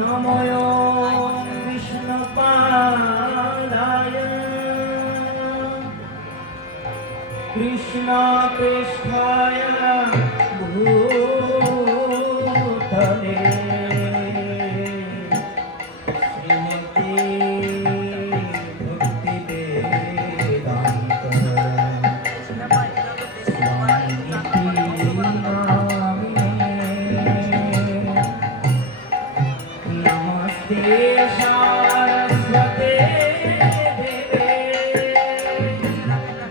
নময় বিষ্ণুপাদায় কৃষ্ণপৃষ্ঠায় ভূতলে শ্রীমতে ভক্তিবেদান্ত স্বামীতি নমস্তে সারস্বতে দেবে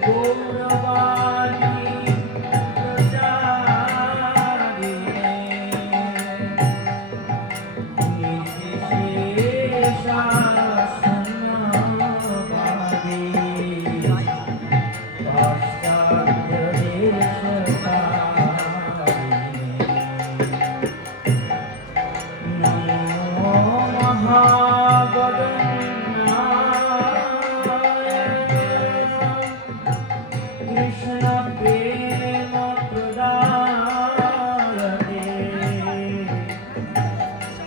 গৌরবাণী প্রচারিণে নির্বিশেষাশূন্যবাদী Krishna prema pradayate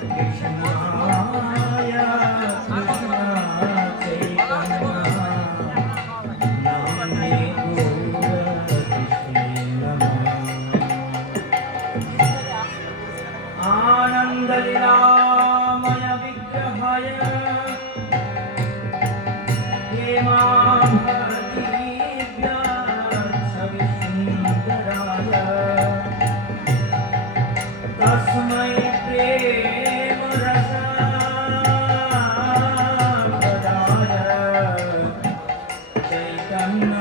Krishnaya Krishna chaitanya namne Gaura Krishna Ananda Lilamaya Vigrahaya Hema तस्मै प्रेम रसाय चैतन्य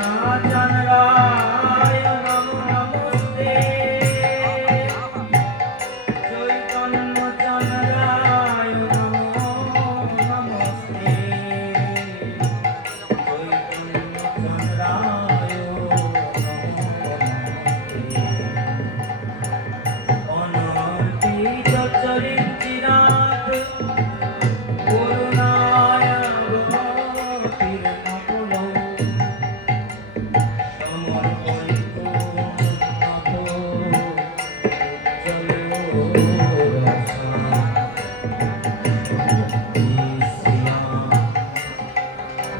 चन्द्राय नमोस्ते चैतन्य चन्द्राय नमोस्ते चैतन्य चन्द्राय চরিত্রাত করুণায় গতির নকল সমর্পিত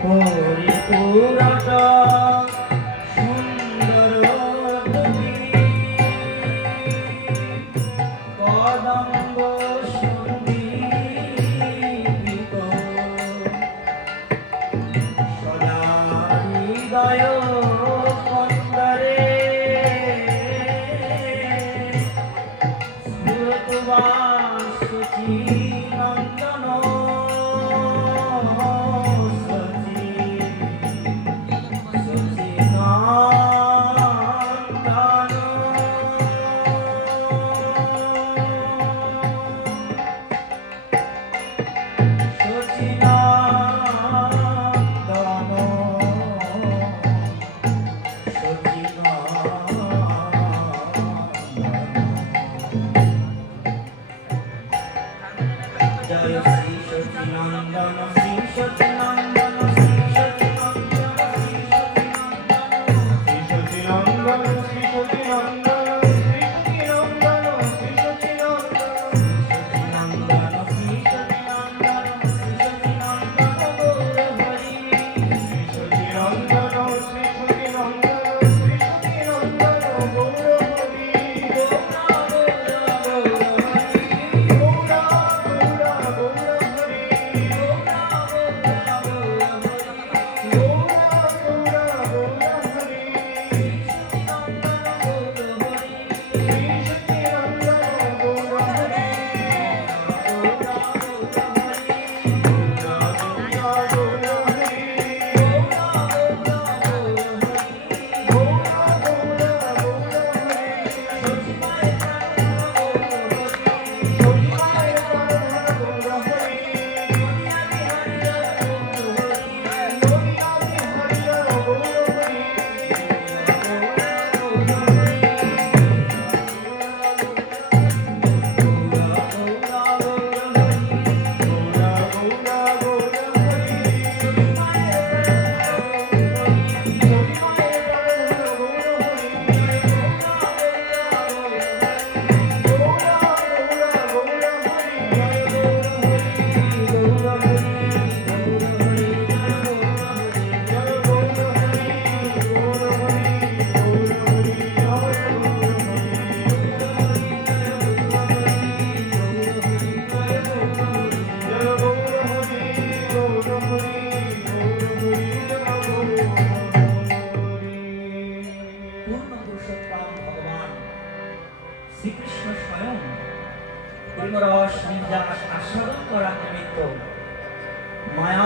পরিপুরট সুন্দর কবি কদম্ব সন্দীপিত সদা হৃদয় কন্দরে স্মৃতবাসুচি নন্দন জয় শ্রী সচিনন্দন শ্রী সচিনন্দন শ্রী সচিনন্দন শ্রী সচিনন্দন শ্রী সচিনন্দন শ্রী সচিনন্দন শ্রী সচিনন্দন শ্রী সচিনন্দন শ্রী সচিনন্দন গৌর হরি শ্রী সচিনন্দন শ্রী সচিনন্দন শ্রী সচিনন্দন গৌর হরি গৌর গৌর হরি গৌর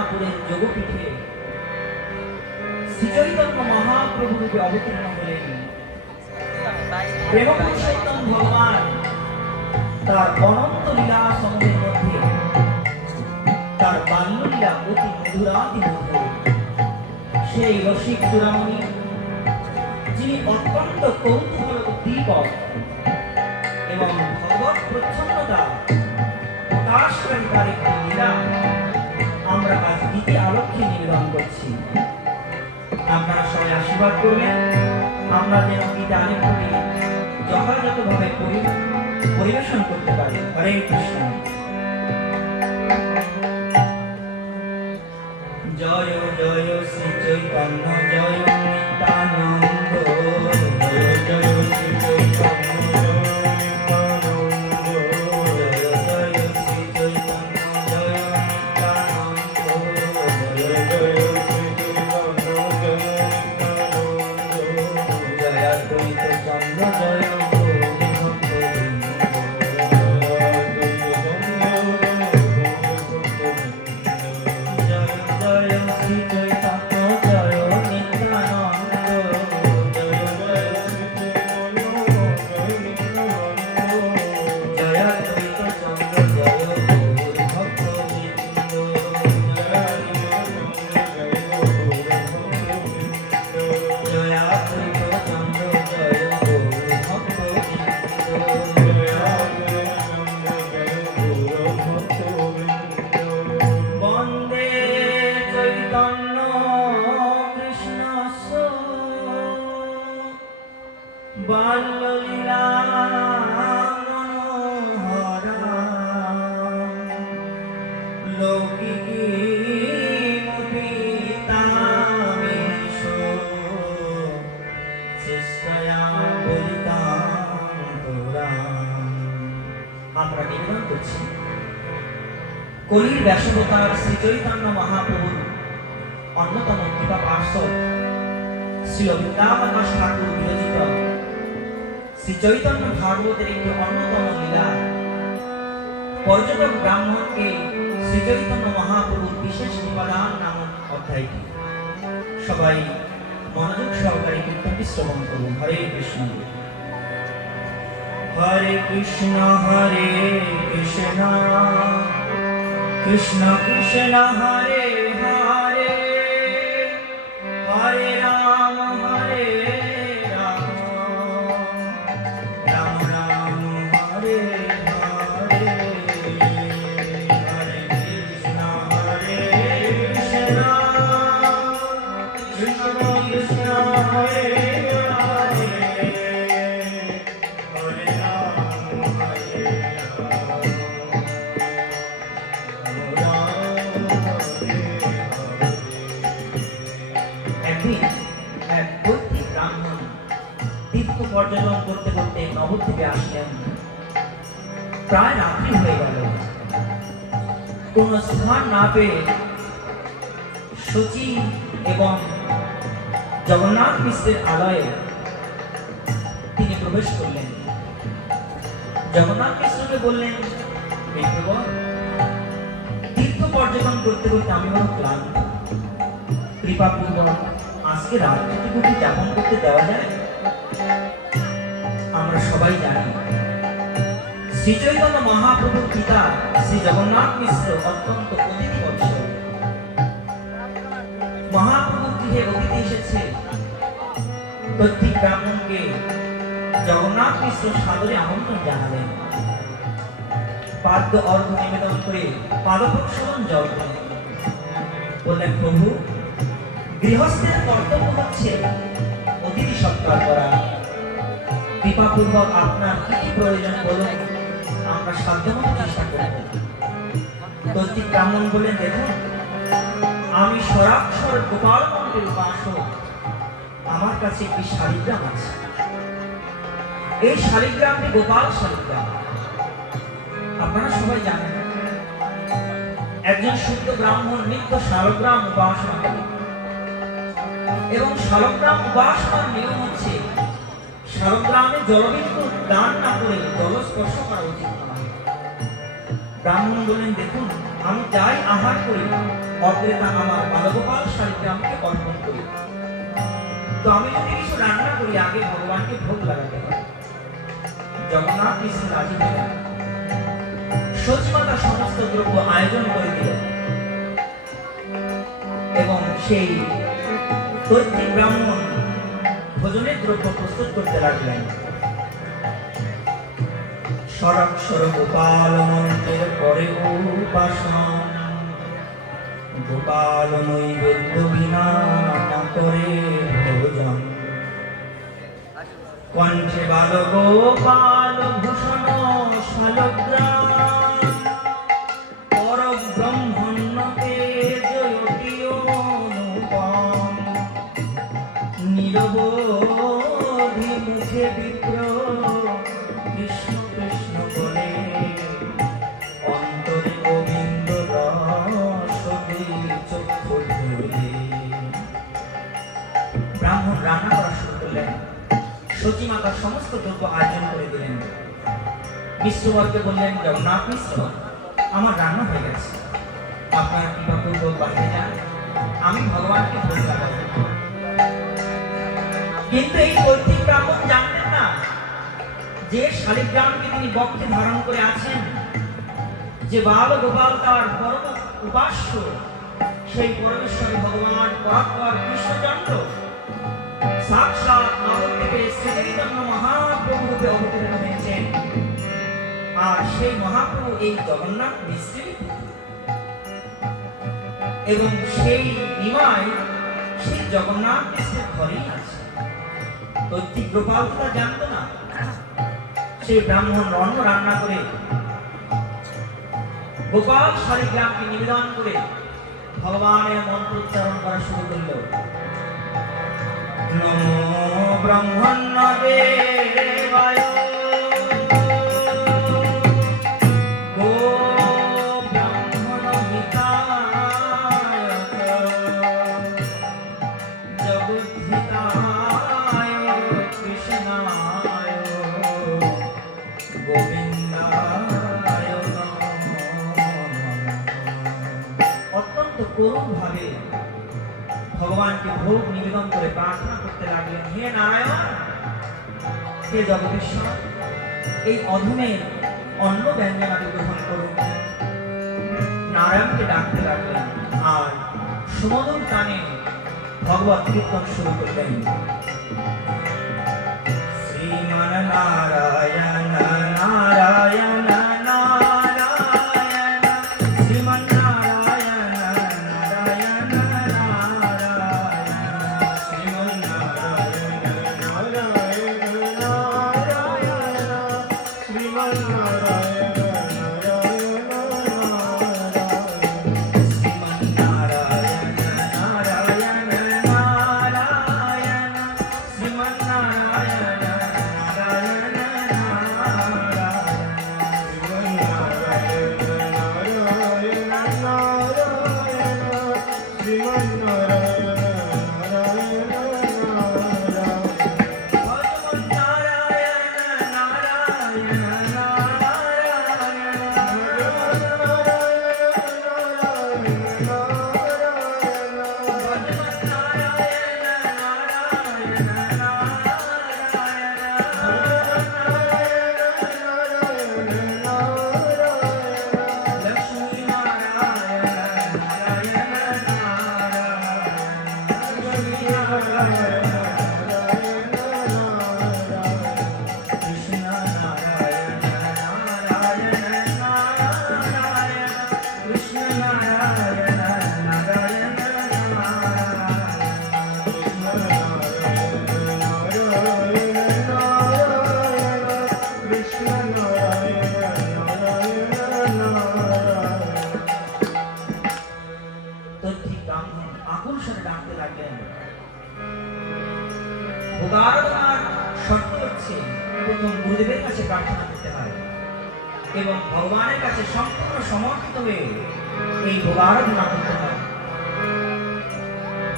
জগন্নাথপুরের যোগপীঠে শ্রীচৈতন্য মহাপ্রভু রূপে অবতীর্ণ হলেন। প্রেম পুরুষোত্তম ভগবান তার অনন্ত লীলা সমূহের মধ্যে তার বাল্যলীলা অতি মধুরাতি মধুর। সেই রসিক চূড়ামণি যিনি অত্যন্ত কৌতূহল উদ্দীপক এবং ভগবত প্রচ্ছন্নতা প্রকাশকারী তার একটি লীলা আমরা আজ গীতি আলোক্যে নিবেদন করছি। আপনারা সবাই আশীর্বাদ করবেন, আমরা যেন গীতি আলোক্যে যথাযথভাবে পরিবেশন করতে পারি। হরে কৃষ্ণ। জয় জয় শ্রী চৈতন্য জয় নিত্যানন্দ, জয় জয় শ্রী চৈতন্য বাল্যলীলা মনোহরা লৌকিকী মুদিতামেষ চেষ্টায়া বলিতাম তোরা। আমরা নিবেদন করছি কলির ব্যাসবতার শ্রী চৈতন্য মহাপ্রভুর অন্যতম কৃপা পার্শ্বদ শ্রী বৃন্দাবন দাস ঠাকুর বিরচিত শ্রী চৈতন্য ভাগবতের একটি অন্যতম লীলা পর্যটক ব্রাহ্মণকে শ্রী চৈতন্য মহাপ্রভুর বিশেষ নিবেদন নামক অধ্যায়টি। সবাই মনোযোগ সহকারে কীর্তনটি শ্রবণ করুন। হরে কৃষ্ণ। হরে কৃষ্ণ হরে কৃষ্ণ কৃষ্ণ কৃষ্ণ হরে হরে, হরে রাম হরে রাম রাম রাম হরে হরে, হরে কৃষ্ণ হরে কৃষ্ণ কৃষ্ণ কৃষ্ণ হরে হরে, হরে রাম হরে পর্যটন করতে করতে নবদ্বীপে আসলেন। প্রায় রাত্রি হয়ে গেল। কোন স্থান না পেয়ে শচী এবং জগন্নাথ মিশ্রের আলয়ে তিনি প্রবেশ করলেন। জগন্নাথ মিশ্রকে বললেন, তীর্থ পর্যটন করতে করতে আমি বড় ক্লান্ত, কৃপাপূর্বক আজকে রাত্রিটুকু কি যাপন করতে দেওয়া যায়? আমরা সবাই জানি শ্রী চৈতন্য মহাপ্রভুর পিতা শ্রী জগন্নাথ মিশ্র অত্যন্ত অতিথি বৎসল। মহাপ্রভুর গৃহে অতিথি এসেছে, প্রত্যেক ব্রাহ্মণকে জগন্নাথ মিশ্র সাদরে আমন্ত্রণ জানালেন। পাদ্য অর্ঘ নিবেদন করে পাদপ্রক্ষালন জল দিলেন। বললেন, প্রভু, গৃহস্থের কর্তব্য হচ্ছে অতিথি সৎকার করা। কৃপাপূর্বক আপনার কি কি প্রয়োজন বলুন, আমরা সাধ্যমতো চেষ্টা করব। প্রত্যেক ব্রাহ্মণ বললেন, দেখুন, আমি স্বরাক্ষর গোপাল মন্ত্রের উপাসক, আমার কাছে একটি শালিগ্রাম আছে। এই শালিগ্রামটি গোপাল শালিগ্রাম। আপনারা সবাই জানেন একজন শুদ্ধ ব্রাহ্মণ নিত্য শালগ্রাম উপাসনা করে, এবং শালগ্রাম উপাসনার নিয়ম হচ্ছে শালগ্রামে জলবিন্দু দান না করে জল স্পর্শ করা উচিত নয়। ব্রাহ্মণ বলেন, দেখুন, আমি যাই আহার করি অর্ধে তা আমার বালগোপাল শালিগ্রামকে অর্পণ করি। তো আমি যদি কিছু রান্না করি আগে ভগবানকে ভোগ লাগাতে হবে। জগন্নাথ কৃষ্ণ রাজি হলেন, সচিমাতা সমস্ত দ্রব্য আয়োজন করে দিলেন এবং সেই দৈত্যিক ব্রাহ্মণ ভোজনের দ্রব্য প্রস্তুত করতে লাগলেন। সরক্ষর গোপাল মন্ত্রের পরে উপাসনা, গোপাল নৈবেদ্য বিনা না করে ভোজন, কণ্ঠে বাল গোপাল ভূষণ শালগ্রাম, পর ব্রহ্মণ্যতে জয়তীয় অনুপম, নিরবধি মুখে বিপ্র কৃষ্ণ কৃষ্ণ বলে, অন্তরে গোবিন্দ রসে চক্ষু ধরে। ব্রাহ্মণ রান্না করা শুরু করলেন, সচিমাতা সমস্ত দ্রব্য আয়োজন করে দিলেন। মিশ্রবরকে বললেন, জগন্নাথ মিশ্র, আমার রান্না হয়ে গেছে, আপনার কৃপা পূর্বক বাড়িতে যান, আমি ভগবানকে ভোগ লাগাবো। কিন্তু এই দৈত্যিক ব্রাহ্মণ জানতেন না যে শালিগ্রামকে তিনি বক্ষে ধারণ করে আছেন, যে বাল গোপাল তার পরম উপাস্য, সেই পরমেশ্বরী ভগবান পরাৎপর কৃষ্ণচন্দ্র সাক্ষাৎ নবদ্বীপে শ্রীচৈতন্য মহাপ্রভু রূপে অবতীর্ণ হয়েছেন। আর সেই মহাপ্রভু এই জগন্নাথ মিশ্রের পুত্র, এবং সেই নিমাই সেই জগন্নাথ মিশ্রের ঘরেই আছে। দৈত্যিক গোপাল তা জানতো না। সেই ব্রাহ্মণ অন্ন রান্না করে গোপাল শালিগ্রামকে নিবেদন করে ভগবানের মন্ত্র উচ্চারণ করা শুরু করল। নমো ব্রহ্মণ্য দেবায়, গো ব্রাহ্মণ হিতায়, জগদ্ধিতায় কৃষ্ণায় গোবিন্দায় নমঃ। অত্যন্ত করুণ ভাবে ভগবানকে ভোগ নিবেদন করে প্রার্থনা করতে লাগলেন, হে নারায়ণ, হে জগদীশ্বর, এই অধমের অন্ন ব্যঞ্জনাদি গ্রহণ করুন। নারায়ণকে ডাকতে লাগলেন আর সুমধুর গানে ভগবত কীর্তন শুরু করলেন। শ্রীমান নারায়ণ নারায়ণ নারায়ণ, শ্রীমান নারায়ণ নারায়ণ নারায়ণ, শ্রীমান নারায়ণ নারায়ণ নারায়ণ, শ্রীমন নারায়ণ নারায়ণ নারায়ণ, শ্রীমান নারায়ণ নারায়ণ নারায়ণ, শ্রীমান নারায়ণ নারায়ণ ভোগারাধনার শর্ত হচ্ছে প্রথম গুরুদেবের কাছে প্রার্থনা করতে হয় এবং ভগবানের কাছে সম্পূর্ণ সমর্পিত হয়ে এই ভোগারাধনা করতে হয়।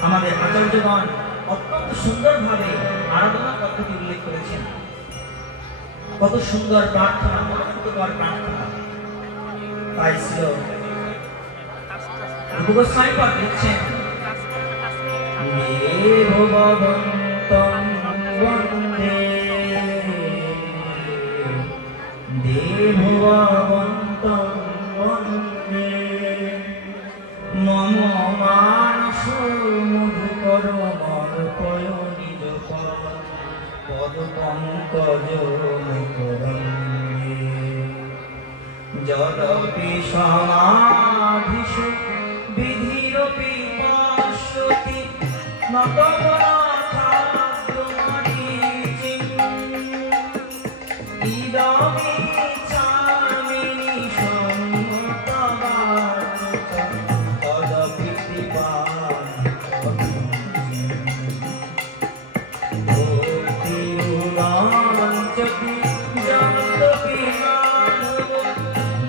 আমাদের আচার্যগণ অত্যন্ত সুন্দরভাবে আরাধনা পদ্ধতি উল্লেখ করেছেন। কত সুন্দর প্রার্থনা, মনোমুগ্ধকর প্রার্থনা। তাই ছিল গোস্বামী পাঠ লিখছেন, দেবভবন্তং বন্দে দেবভবন্তং বন্দে মম মানস মধুকর মনপয় নিজ পদ পঙ্কজ মুকুরঙ্গে জলপি সমাধিষ বিধিরপি পশ্যতি নতপরাথাত্মনিচিম ইদমিচ্ছামিনি সম্মতবাচকং তদপি ভক্তিরুদাঞ্চতি জগদপি মাধব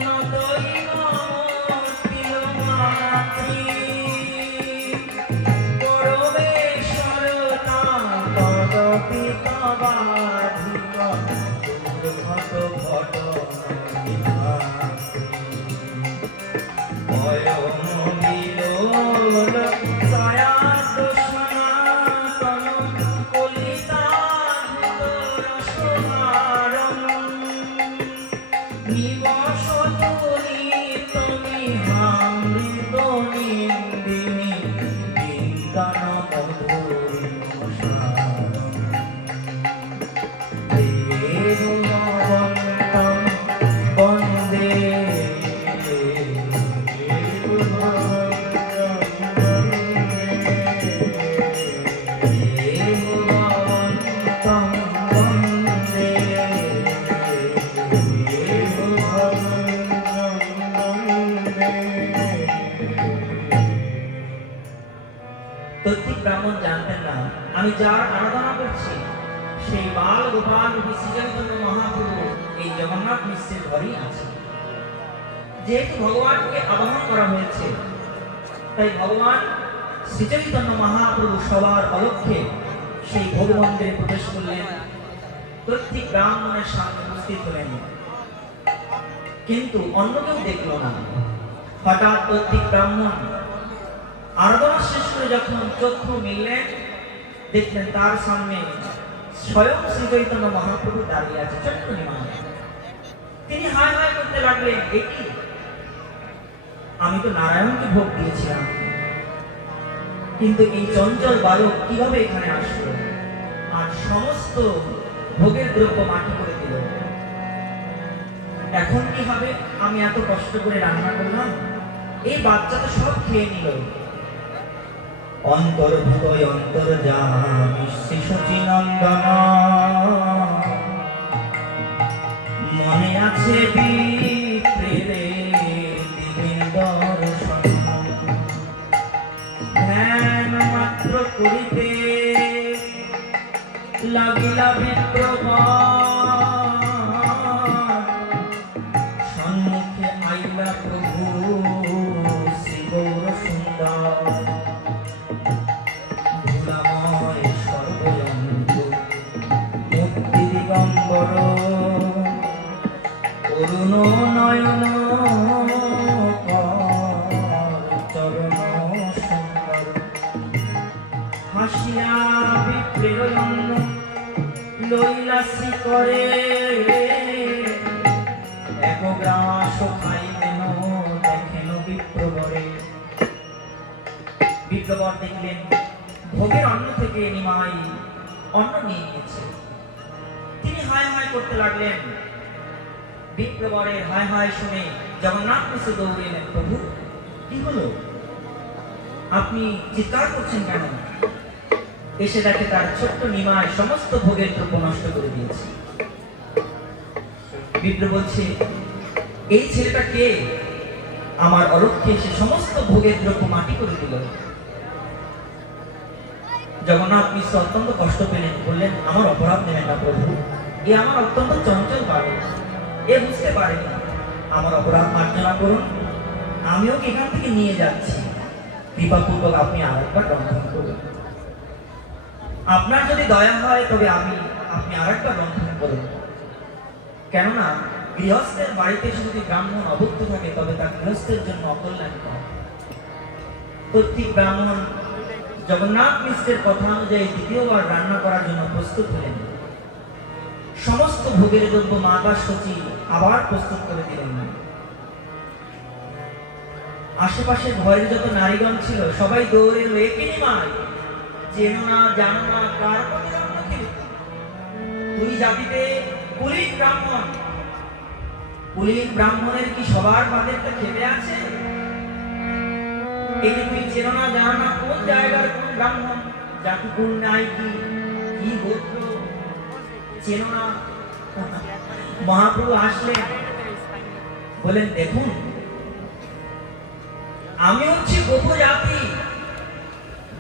নতৈনমতি মাতৃ পরমেশ্বরতা তদপি তবাধিক দুর্ঘট ঘট অয়মিলোল দয়াত সনাতন কলিতান্ত রসমারম নিবসতু নিত্যমিহামৃত নিন্দিনী বিন্দন মধুরিমসারম দেবভবন্তং বন্দে দেবভবন্তং বন্দে প্রত্যেক ব্রাহ্মণ জানতেন না আমি যার আরাধনা করছি সেই বাল গোপাল রূপী শ্রীচৈতন্য মহাপ্রভু এই জগন্নাথ মিশ্রের ঘরেই আছে। যেহেতু ভগবানকে আবাহন করা হয়েছে, তাই ভগবান শ্রীচৈতন্য মহাপ্রভু সবার অলক্ষ্যে সেই ভোগ মন্দিরে প্রবেশ করলেন, প্রত্যেক ব্রাহ্মণের সামনে উপস্থিত হলেন, কিন্তু অন্য কেউ দেখল না। হঠাৎ প্রত্যেক ব্রাহ্মণ আরাধনা শেষ করে যখন চক্ষু মিললেন, দেখলেন তার সামনে স্বয়ং শ্রী চৈতন্য মহাপ্রভু দাঁড়িয়ে আছে ছোট্ট নিমায়। তিনি হায় হায় করতে লাগলেন, একি আমি তো নারায়ণকে ভোগ দিয়েছিলাম, কিন্তু এই চঞ্চল বালক কিভাবে এখানে আসলো আর সমস্ত ভোগের দ্রব্য মাটি করে দিল। এখন কি হবে? আমি এত কষ্ট করে রান্না করলাম, এই বাচ্চা তো সব খেয়ে নিল। অন্তর্ভুত অন্তর্যামী শিশুচিনন্দন মনে আছে বিপ্রেরে দিবেন দর্শন, ধ্যান মাত্র করিতে লাগিলা বিপ্রবর, সম্মুখে আইলা প্রভু শ্রী গৌর সুন্দর, ধুলাময় সর্বজন্তু মুক্তি দিগম্বর, করুণ নয়ন চরণ সুন্দর, হাসিয়া বিপ্রেরয়ন লৈলাসী করে, এক গ্রাস খাইবেন দেখেন বিপ্রবরে। বিপ্রবর দেখলেন ভোগের অন্ন থেকে নিমাই অন্ন নিয়ে নিয়েছে। তিনি হায় হায় করতে লাগলেন। বিপ্রবরের হায় হায় শুনে জগন্নাথ মিশ্র দৌড়ে এলেন, প্রভু কি হলো, আপনি চিৎকার করছেন কেন? এসে দেখে তার ছোট্ট নিমাই সমস্ত ভোগের দ্রব্য নষ্ট করে দিয়েছে। বিপ্র বলছে, এই ছেলেটা কে? আমার অলক্ষ্যে এসে সমস্ত ভোগের দ্রব্য মাটি করে দিল। জগন্নাথ মিশ্র অত্যন্ত কষ্ট পেলেন, বললেন, আমার অপরাধ নেবেন না প্রভু, এ আমার অত্যন্ত চঞ্চল বালক, এ বুঝতে পারেনি, আমার অপরাধ মার্জনা করুন, আমিও এখান থেকে নিয়ে যাচ্ছি, কৃপাপূর্বক আপনি আরেকবার রন্ধন করুন। আপনার যদি দয়া হয় তবে আপনি আরেকবার রন্ধন করুন, কেননা গৃহস্থের বাড়িতে যদি ব্রাহ্মণ অভুক্ত থাকে তবে তা গৃহস্থের জন্য অকল্যাণকর। প্রত্যেক ব্রাহ্মণ জগন্নাথ মিশ্রের কথা অনুযায়ী দ্বিতীয়বার রান্না করার জন্য প্রস্তুত হলেন। সমস্ত ভোগের দ্রব্য মাতা সচি আবার প্রস্তুত করে দিলেন। আশেপাশে ঘরের যত নারীগণ ছিল সবাই দৌড়ে এলো, এ কিনিমাই, চেনো না জানো না কার পথে রান্না খেলি? তুই জাতিতে কুলীন ব্রাহ্মণ, কুলীন ব্রাহ্মণের কি সবার বাদেরটা খেতে আছে? এই যে তুই চেনো না জানো না কোন জায়গার কোন ব্রাহ্মণ, জাতি কুল নাই কি গোত্র চেনো না। মহাপ্রভু আসলেন, বলেন দেখুন আমি হচ্ছি গোপ জাতি,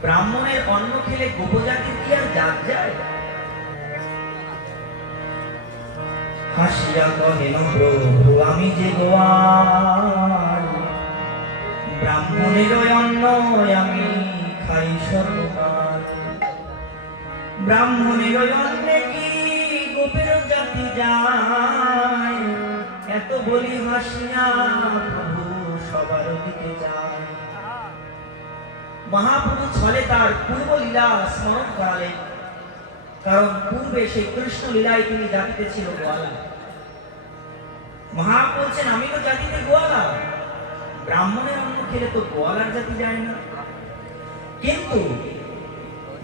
ব্রাহ্মণের অন্ন খেলে গোপ জাতির কি আর জাত যায়? হাসিয়া কহেন প্রভু আমি যে গোয়াল, ব্রাহ্মণের অন্ন আমি খাই সর্বকাল। ব্রাহ্মণের অন্নে কি গোপের জাতি যায়? এত বলি হাসিয়া প্রভু সবার দিকে যায়। মহাপ্রভু ছলে তার পূর্ব লীলা স্মরণ করালেন, কারণ পূর্বে সেই কৃষ্ণ লীলায় তিনি জাতিতে ছিল গোয়ালা। মহাপ্রভু বলছেন আমি তো জাতিতে গোয়ালা, ব্রাহ্মণের অন্ন খেলে তো গোয়ালার জাতি যায় না। কিন্তু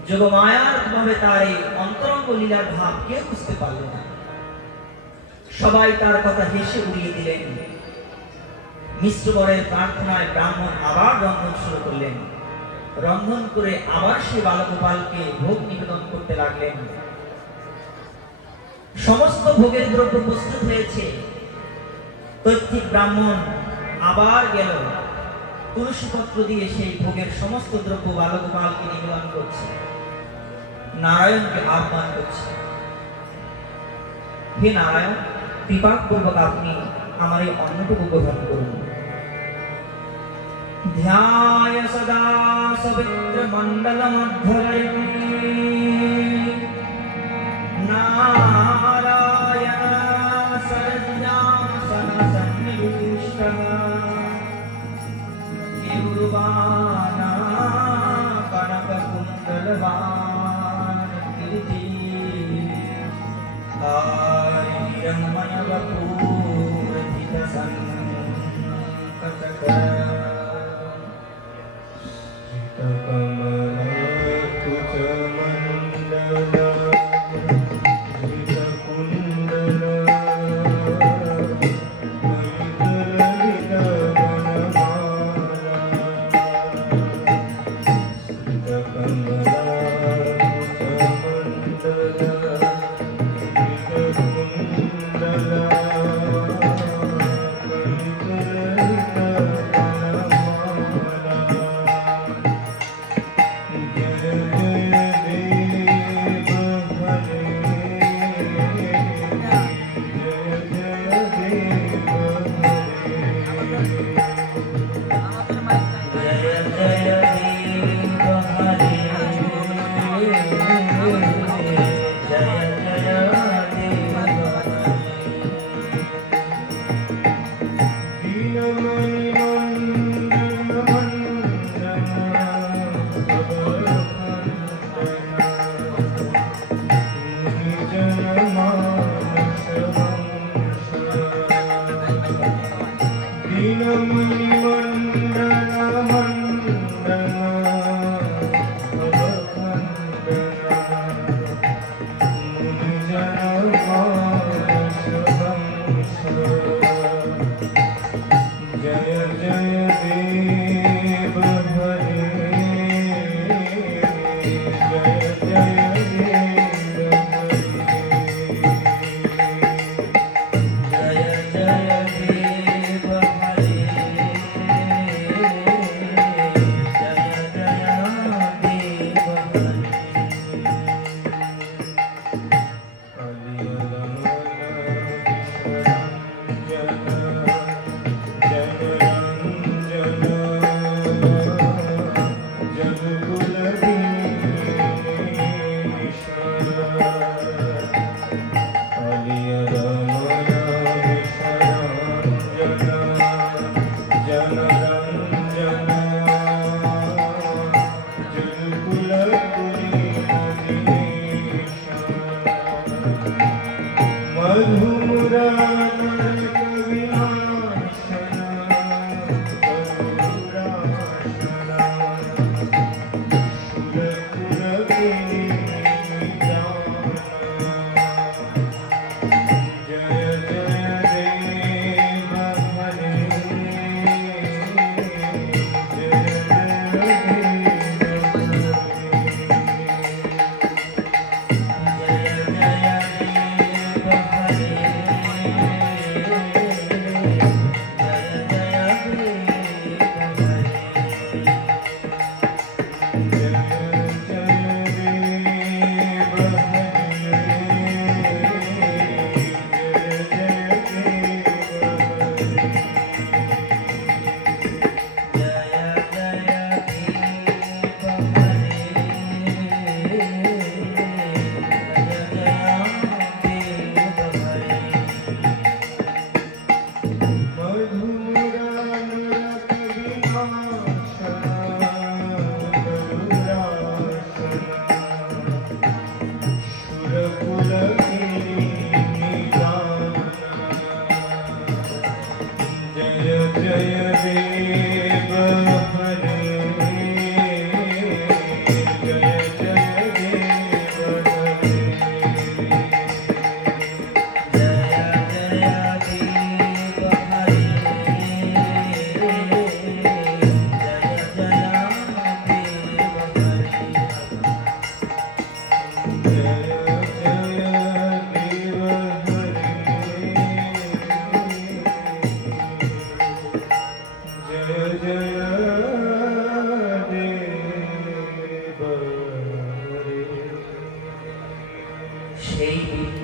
যোগমায়ার ভাবে তার এই অন্তরঙ্গ লীলার ভাব কেউ বুঝতে পারল না। সবাই তার কথা হেসে উড়িয়ে দিলেন। মিশ্রবরের প্রার্থনায় ব্রাহ্মণ আবার রন্ধন শুরু করলেন। রন্ধন করে আবার সে বালগোপালকে ভোগ নিবেদন করতে লাগলেন। সমস্ত ভোগের দ্রব্য প্রস্তুত হয়েছে। প্রত্যেক ব্রাহ্মণ আবার গেল তুলসীপত্র দিয়ে সেই ভোগের সমস্ত দ্রব্য বালগোপালকে নিবেদন করছে, নারায়ণকে আহ্বান করছে, হে নারায়ণ, কৃপাপূর্বক আপনি আমার এই অন্নটুকু গ্রহণ করুন। ধ্যায় সদা সবিত্র মণ্ডল মধ্যলয়ী নারায়ণ সরজাসন সন্নিবিষ্টঃ কেউরবানা কনক কুণ্ডলবান কীর্তি হারিরময় বপুরধিত সংকটকর।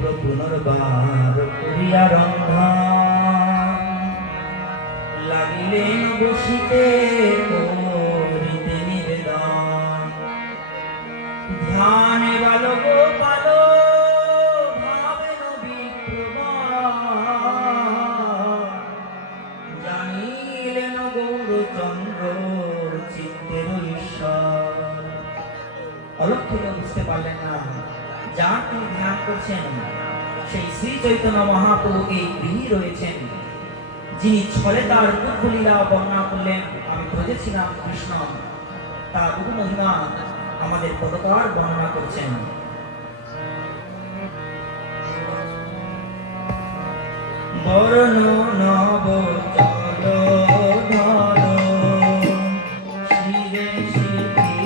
বিপ্র পুনর্বার করিয়া রন্ধন লাগিলেন বসিতে করিতে নিবেদন ধ্যানে বালক গোপাল ভাবেন বিপ্রবর জানিলেন গৌরচন্দ্র চিত্তের ঈশ্বর অলক্ষিত বুঝতে পারলেন না যার তিনি ধ্যান করছেন সেই শ্রী চৈতন্য মহাপ্রভু এই গৃহী রয়েছেন যিনি ছলে তার দুঃখ লীলা বর্ণনা করলেন আমি বুঝেছিলাম কৃষ্ণ তার বহু মহিমা আমাদের পদকার বর্ণনা করছেন বর্ণ নব চল ধর শিরে শিখি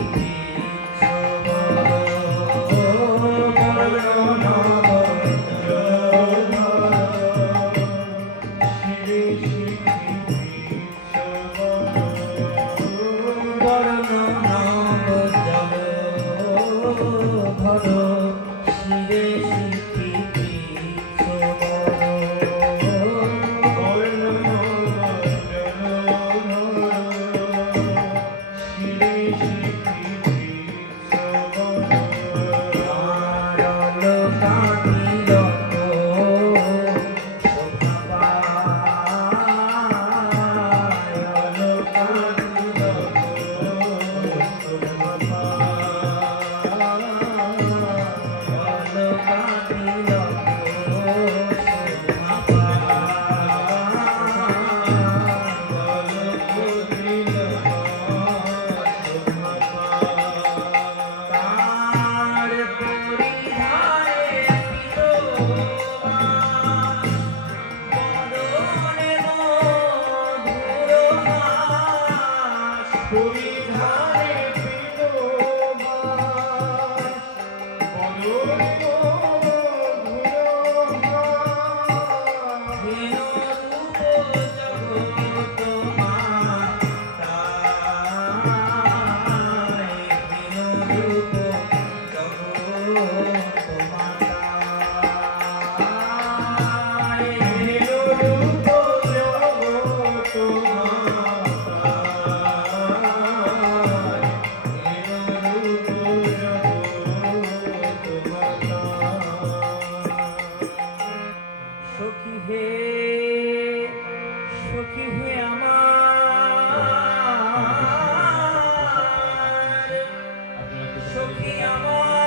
বর্ণ নব বর্ণ নব জল ধর শিরে শিখি সখী হে আমার সখী আমার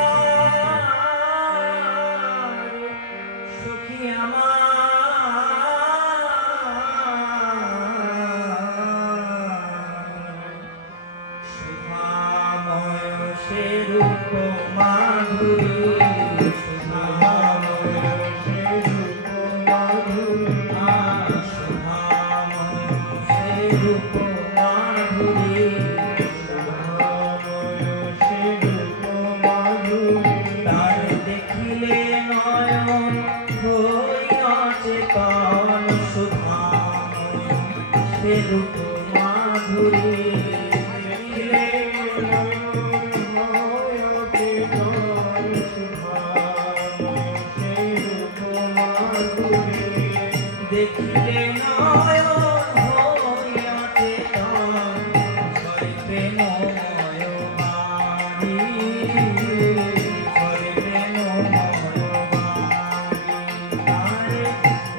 সখী আমার শুভাময় সে রূপ মাধুরী তার দেখিলে নয়ন হইয়াছে কান সুধাময় সে রূপ মাধুরী দেখিলে দেখিলে নয়ন হইয়াছে কান ছয় প্রেমময় বাণী ছয় প্রেমময় বাণী তারে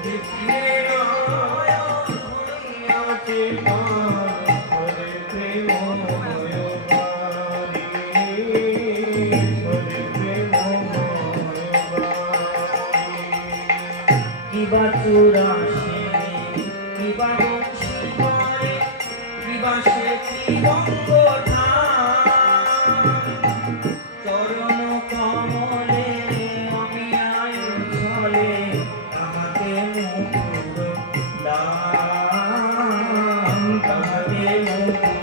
দেখিলে নয়ন হইয়াছে কান ছয় প্রেমময় বাণী ছয় প্রেমময় বাণী কিবা চুরাশি কিবা বংশী করে কিবা সে ত্রিবঙ্গ চরণ কমলে অমিয়ায় ছলে তাহাতে মুকুর দান তাহাতে মুকুর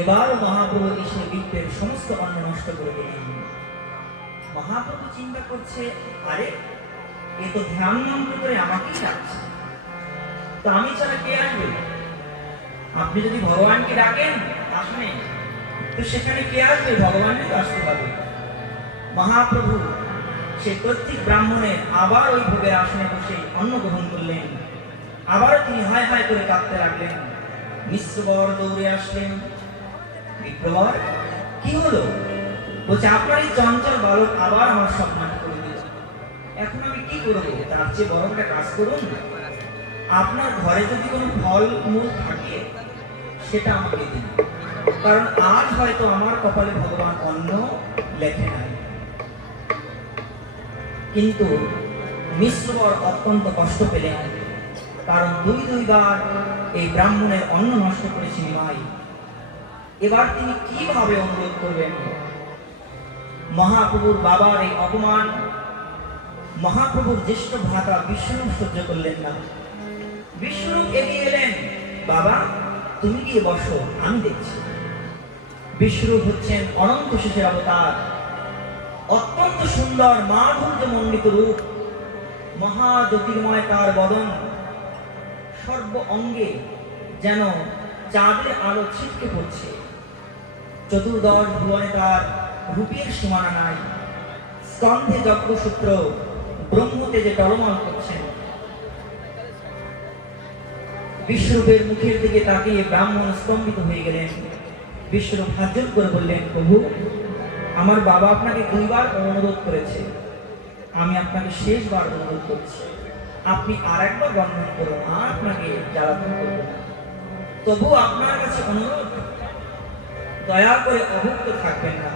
এবার মহাপ্রভু এসে বিপ্রের সমস্ত অন্ন নষ্ট করে দিলেন মহাপ্রভু চিন্তা করছে আরে এ তো ধ্যান মন্ত্র করে আমাকেই ডাকছে তো আমি ছাড়া কে আসবে? আপনি যদি ভগবানকে ডাকেন আসনে, তো সেখানে কে আসবে? ভগবানকে তো আসতে হবে। মহাপ্রভু সেই প্রত্যেক ব্রাহ্মণের আবার ওই ভোগের আসনে বসে অন্ন গ্রহণ করলেন। আবারও তিনি হায় হায় করে কাঁদতে লাগলেন। মিশ্রবর দৌড়ে আসলেন। বিপ্রবর, কি হলো? বলছে, আপনার এই চঞ্চল বালক আবার আমার সম্মান করে দিল। এখন আমি কি করবো? তার চেয়ে বড় একটা কাজ করুন, আপনার ঘরে যদি কোনো ফল মূল থাকে সেটা আমাকে দিন, কারণ আজ হয়তো আমার কপালে ভগবান অন্ন লেখে নাই। কিন্তু মিশ্রবর অত্যন্ত কষ্ট পেলেন, কারণ দুইবার এই ব্রাহ্মণের অন্ন নষ্ট করেছে নিমাই। এবার তিনি কিভাবে অনুরোধ করবেন? মহাপ্রভুর বাবার এই অপমান মহাপ্রভুর জ্যেষ্ঠ ভ্রাতা বিষ্ণু সহ্য করলেন না। বিষ্ণু এগিয়ে এলেন, বাবা তুমি গিয়ে বসো, আমি দেখছি। বিষ্ণু হচ্ছেন অনন্ত শেষের অবতার, অত্যন্ত সুন্দর মাধুর্য মণ্ডিত রূপ, মহা জ্যোতির্ময় তার বদন, সর্ব অঙ্গে যেন চাঁদের আলো ছিটকে পড়ছে। চতুর্দশ ভুবনে তার রূপের সীমানা নাই। স্কন্ধে যজ্ঞসূত্র, ব্রহ্মতেজে টলমল করছেন। বিশ্বরূপের মুখের দিকে তাকিয়ে ব্রাহ্মণ স্তম্ভিত হয়ে গেলেন। বিশ্বরূপ হাত করে বললেন, প্রভু আমার বাবা আপনাকে দুইবার অনুরোধ করেছে, আমি আপনাকে শেষবার অনুরোধ করছি, আপনি আর একবার বর্ণন করুন, আর আপনাকে জ্বালাতন করব না। তবু আপনার কাছে অনুরোধ, দয়া করে অভুক্ত থাকবেন না।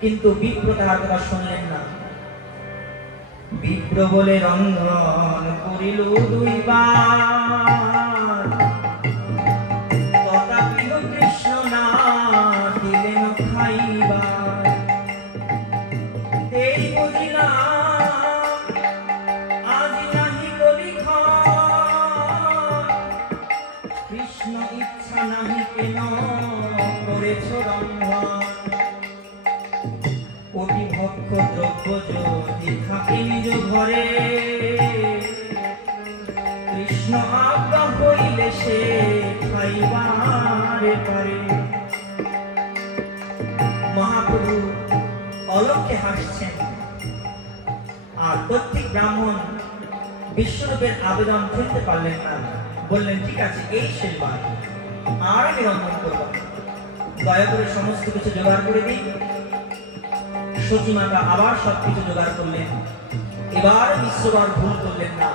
কিন্তু বিপ্র তাহার কথা শুনলেন না। বিপ্র বলে রন্ধন করিল দুইবার, তথাপি কৃষ্ণ না দিলেন খাইবার। এই বুঝিলাম আজ নাহি কলি খান, কৃষ্ণ ইচ্ছা নাহি কেন করেছ রন্ধন। কোটি ভক্ষ দ্রব্য যদি থাকে নিজ ঘরে, কৃষ্ণ আজ্ঞা হইলে সে খাইবারে পারে। মহাপ্রভু অলক্ষ্যে হাসছেন, আর প্রত্যেক ব্রাহ্মণ বিশ্বরূপের আবেদন শুনতে পারলেন না। বললেন, ঠিক আছে, এই শেষবার, আর আমি রন্ধন করব না, দয়া করে সমস্ত কিছু জোগাড় করে দিন। সচিমাতা আবার সবকিছু জোগাড় করলেন। এবার বিশ্ববার ভুল করলেন না।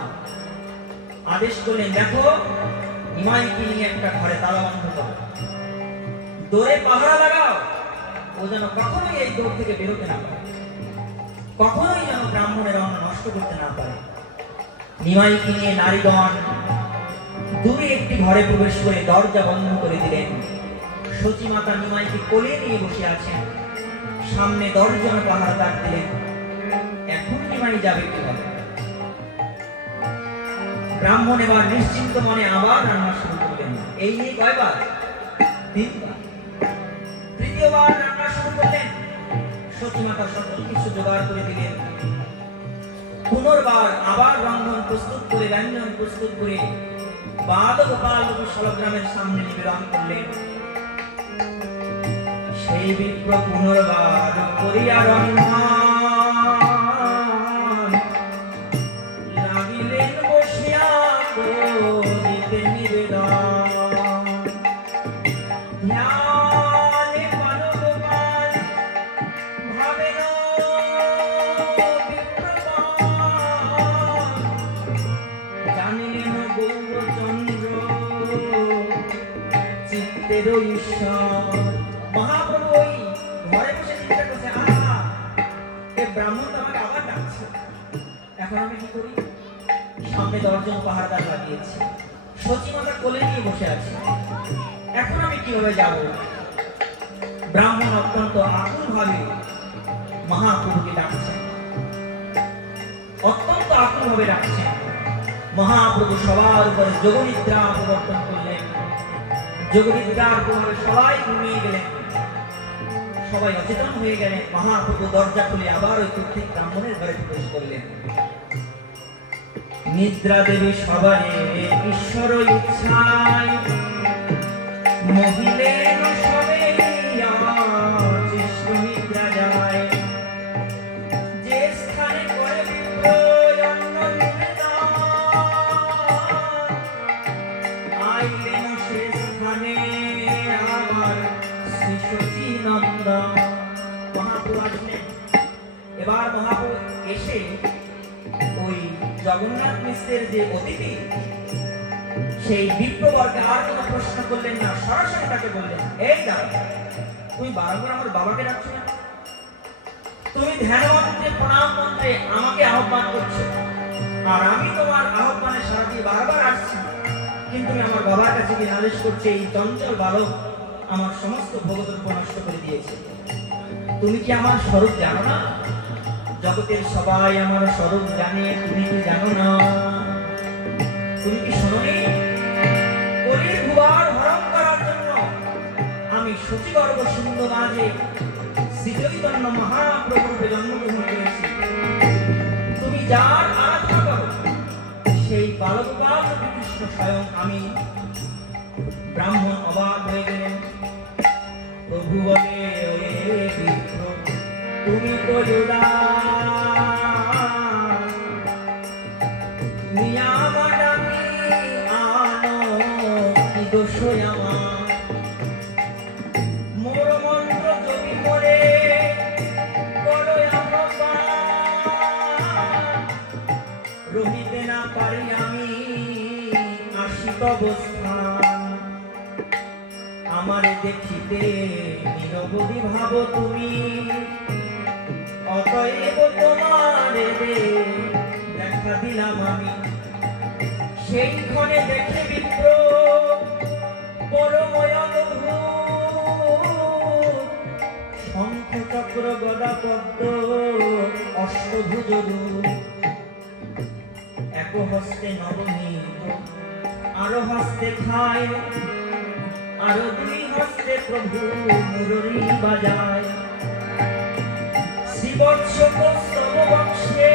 আদেশ করলেন, দেখো নিমাইকে নিয়ে একটা ঘরে তালা বন্ধ করো, দৌড়ে পাহারা লাগাও, ও যেন কখনোই এই দৌড় থেকে বেরোতে না পারে, কখনোই যেন ব্রাহ্মণের অন্ন নষ্ট করতে না পারে। নিমাইকে নিয়ে নারীগণ দূরে একটি ঘরে প্রবেশ করে দরজা বন্ধ করে দিলেন। সচিমাতা নিমাইকে কোলে নিয়ে বসে আছেন, সামনে দশজন পাহারাদার দিলেন। এখন নিমাই যাবে কিভাবে? ব্রাহ্মণ এবার নিশ্চিন্ত মনে আবার রান্না শুরু করলেন। এই নিয়ে কয়বার? তিনবার। তৃতীয়বার রান্না শুরু করলেন। সতীমাতা সকল কিছু জোগাড় করে দিলেন। পুনর্বার আবার রন্ধন প্রস্তুত করে, ব্যঞ্জন প্রস্তুত করে বালগোপাল শালগ্রামের সামনে নিবেদন করলেন। সেই বিপ্র পুনর্বার করিয়া রন্ধন, লাগিলেন বসিয়া করিতে নিবেদন। ধ্যানে বালগোপাল ভাবেন বিপ্রপাল, জানিলেন গৌরচন্দ্র চিত্তের ঈশ্বর। মহাপ্রভু ওই ঘরে বসে চিন্তা করছে, আহা এই ব্রাহ্মণ তো আমাকে আবার ডাকছে, এখন আমি কি করি? সামনে দশজন পাহারাদার লাগিয়েছে, সচিমাতা কোলে নিয়ে বসে আছে, এখন আমি কিভাবে যাব? ব্রাহ্মণ অত্যন্ত আকুল ভাবে মহাপ্রভুকে ডাকছেন, অত্যন্ত আকুল ভাবে ডাকছেন। মহাপ্রভু সবার উপরে যোগনিদ্রা প্রবর্তন করলেন। যোগনিদ্রার প্রভাবে সবাই ঘুমিয়ে গেলেন, সবাই অচেতন হয়ে গেলেন। মহাপ্রভু দরজা খুলে আবার ওই প্রত্যেক ব্রাহ্মণের ঘরে প্রবেশ করলেন। নিদ্রা দেবী সবারে ঈশ্বর ইচ্ছায় মহিলেন সবে চেষ্ট নিদ্রা যায় যে স্থানে করে বিপ্র অন্ন নিবেদন আইলেন সে স্থানে আবার শ্রী শচীনন্দন। মহাপ্রভু আসলেন। এবার মহাপ্রভু এসে ওই জগন্নাথ মিশ্রের যে অতিথি সেই বিপ্রবরকে আর কোনো প্রশ্ন করলেন না, সরাসরি তাকে বললেন, এই দাঁড়া, তুমি বারবার আমার বাবাকে ডাকছো না? তুমি ধ্যান মন্ত্রে প্রণাম মন্ত্রে আমাকে আহ্বান করছো, আর আমি তোমার আহ্বানে সারা দিয়ে বারবার আসছি, কিন্তু তুমি আমার বাবার কাছে গিয়ে নালিশ করছে এই চঞ্চল বালক আমার সমস্ত ভগবত নষ্ট করে দিয়েছে। তুমি কি আমার স্বরূপ জানো না? জগতের সবাই আমার স্বরূপ জানে, তুমি কি জানো না? তুমি কি শোনোনি? কলির ভুবন হরণ করার জন্য আমি সচিগর্ভ সিন্ধু মাঝে শ্রী চৈতন্য মহাপ্রভুর জন্মগ্রহণ করেছি। তুমি যার আরাধনা করো সেই বালগোপাল কৃষ্ণ স্বয়ং আমি। ব্রাহ্মণ অবাক হয়ে গেলেন। প্রভু বলে, ওরে বিপ্র, তুমি তো উদাস, তুমি আমার ডাকি আনো, কি দোষ আমার? মোর মন্ত্র জপি মরে করো আহ্বান, রহিতে না পারি আমি আশিত অবস্থান। আমারে দেখিতে নিরবধি ভাব তুমি, অতএব তোমারে দেখা দিলাম আমি। সেই ক্ষণে দেখে বিপ্র পরময় অদ্ভুত, শঙ্খ চক্র গদা পদ্ম অষ্টভুজ রূপ, এক হস্তে নবনীত আরো হস্তে খায়, আরো দুই হস্তে প্রভু মুরলী বাজায়। শ্রীবৎস কৌস্তব বক্ষে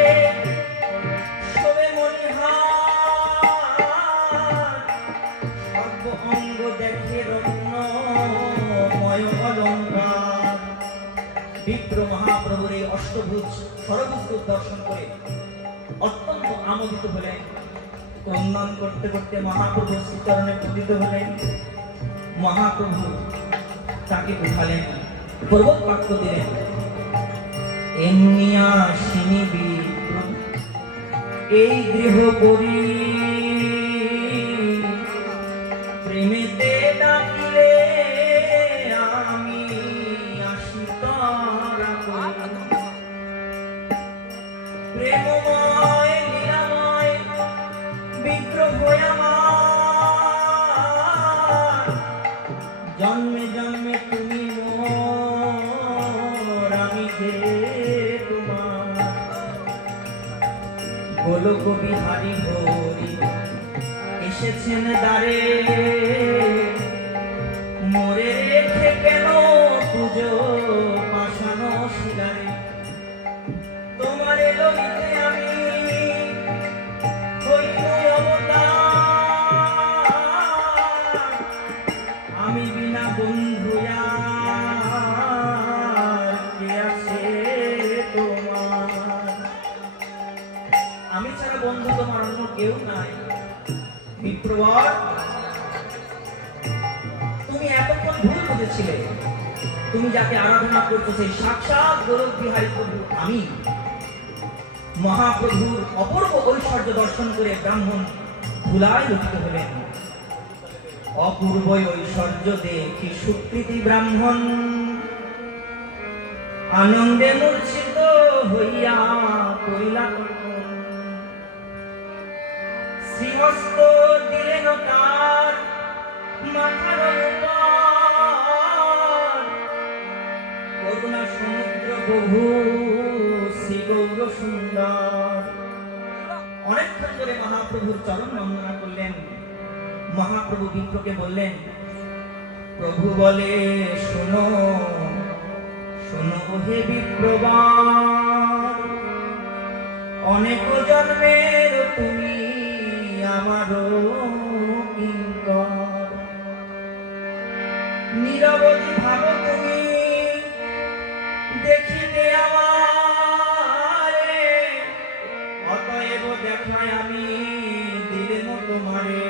শোভে মণিহার, সর্ব অঙ্গ দেখে রত্নময় অলঙ্কার। বিপ্র মহাপ্রভুর এই অষ্টভুজ সরভুজ দর্শন করে অত্যন্ত আমোদিত হলেন। ক্রন্দন করতে করতে মহাপ্রভু শ্রীচরণে পতিত হলেন। মহাপ্রভু তাকে উঠালেন, পর্বত বাক্য দিলেন, এমনি আসিনি বিপ্র এই গৃহ পরি, প্রেমেতে ডাকিলে আমি আসি তারা করি। প্রেমময় লীলাময় বিগ্রহ আমার, জন্মে জন্মে তুমি মোর, আমি যে তোমার। গোলক বিহারী হরি এসেছেন দ্বারে, মোরে রেখে কেন পুজো পাশানো শিলারে। তোমারে লইতে আমি হইল অবতার, আমি বিনা বন্ধু আর কে আছে তোমার? আমি ছাড়া বন্ধু তোমার অন্য কেউ নাই। বিপ্রবর, তুমি এতক্ষণ ভুল বুঝেছিলে। তুমি যাকে আরাধনা করছো সেই সাক্ষাৎ গোলক বিহারী প্রভু আমি। মহাপ্রভুর অপূর্ব ঐশ্বর্য দর্শন করে ব্রাহ্মণ ধুলায় লুপ্ত হলেন। অপূর্ব ঐশ্বর্য দেখি সুকৃতি ব্রাহ্মণ আনন্দে মূর্ছিত হইয়া কইলা কর্পণ। শ্রীহস্ত দিলেন তার মাথার উপর, করুণা সমুদ্র বহু শ্রী গৌর সুন্দর। অনেকক্ষণ ধরে মহাপ্রভুর চরণ বন্দনা করলেন। মহাপ্রভু বিপ্রকে বললেন, প্রভু বলে, শোনো শোনো হে বিপ্রবার, অনেক জন্মের তুমি আমারও কিঙ্কর, নিরবধি ভাব তুমি দেখিতে আমারে, অতএব দেখায় আমি দিলেন তোমারে।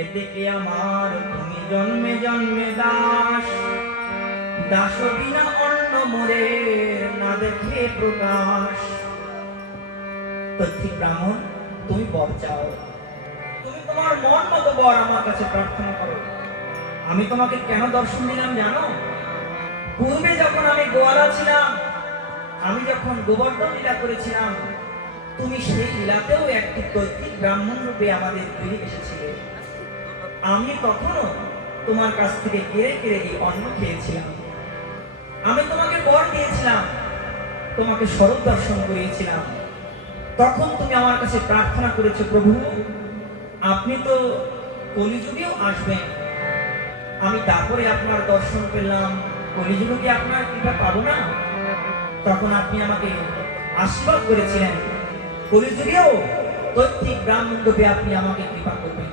এদিকে আমার তুমি জন্মে জন্মে দাস, দাস বিনা অন্ন মোরে না দেখে প্রকাশ। তথ্যি ব্রাহ্মণ, তুমি বর চাও, তুমি তোমার মন মতো বর আমার কাছে প্রার্থনা করো। আমি তোমাকে কেন দর্শন দিলাম জানো? পূর্বে যখন আমি গোয়ালা ছিলাম, আমি যখন গোবর্ধন লীলা করেছিলাম, তুমি সেই লীলাতেও একটি তথ্যিক ব্রাহ্মণ রূপে আমাদের গৃহে এসেছিলে। আমি তখনও তোমার কাছ থেকে কেড়ে কেড়ে এই অন্ন খেয়েছিলাম। আমি তোমাকে বর দিয়েছিলাম, তোমাকে স্বরূপ দর্শন করিয়েছিলাম। তখন তুমি আমার কাছে প্রার্থনা করেছো, প্রভু আপনি তো কলিযুগেও আসবেন, আমি তারপরে আপনার দর্শন পেলাম, কলিযুগে কি আপনার কৃপা পাবো না? তখন আপনি আমাকে আশীর্বাদ করেছিলেন, কলিযুগেও তথ্যিক ব্রাহ্মণ রূপে আপনি আমাকে কৃপা করবেন।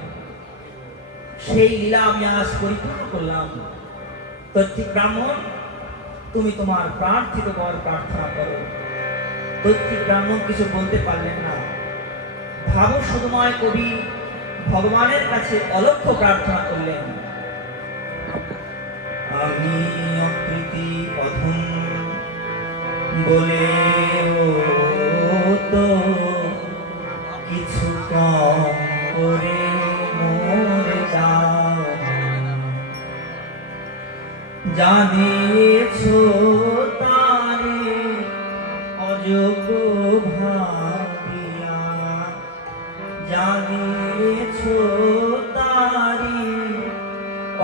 সেই লীলা আমি আজ পরিপূর্ণ করলাম। তথ্যিক ব্রাহ্মণ, তুমি তোমার প্রার্থিত বর প্রার্থনা করো। তথ্যিক ব্রাহ্মণ কিছু বলতে পারলেন না। ভাব সুধময় কবি ভগবানের কাছে অলক্ষ্য প্রার্থনা করলেন, আমি অকৃতি অধম বলে তো কিছু কম করে মরে যাও, জানিয়েছো তারে অযোগ্য ভাবিয়া, জানিয়েছো তারে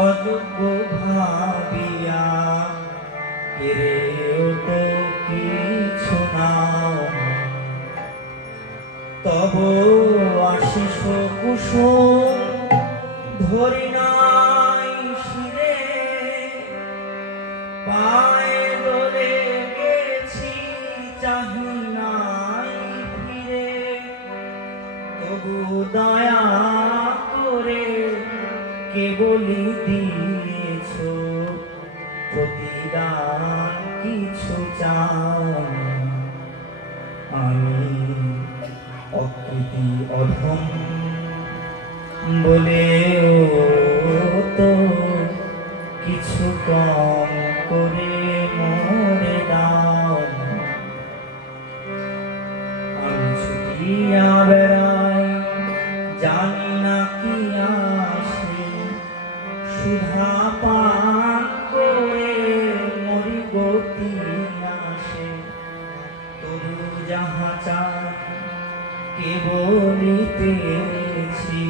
অযোগ্য ভাবিয়া, কেড়েও তো কিছু নাও, তব আশিস কুসুম ধরি নাই শিরে, পায়ে দোলে গেছি চাহি নাই ফিরে, তবু দয়া করে কেবলই দিয়েছ প্রতিদান কিছু চাও। আমি অকৃতি অধম বলেও তো কিছু কম করে মরে দাও। আমি ছুটিয়া বেড়াই জানি না কি আসে, সুধা পান করে মরি গতি আসে, তবু যাহা চাই কেবলই পেয়েছি,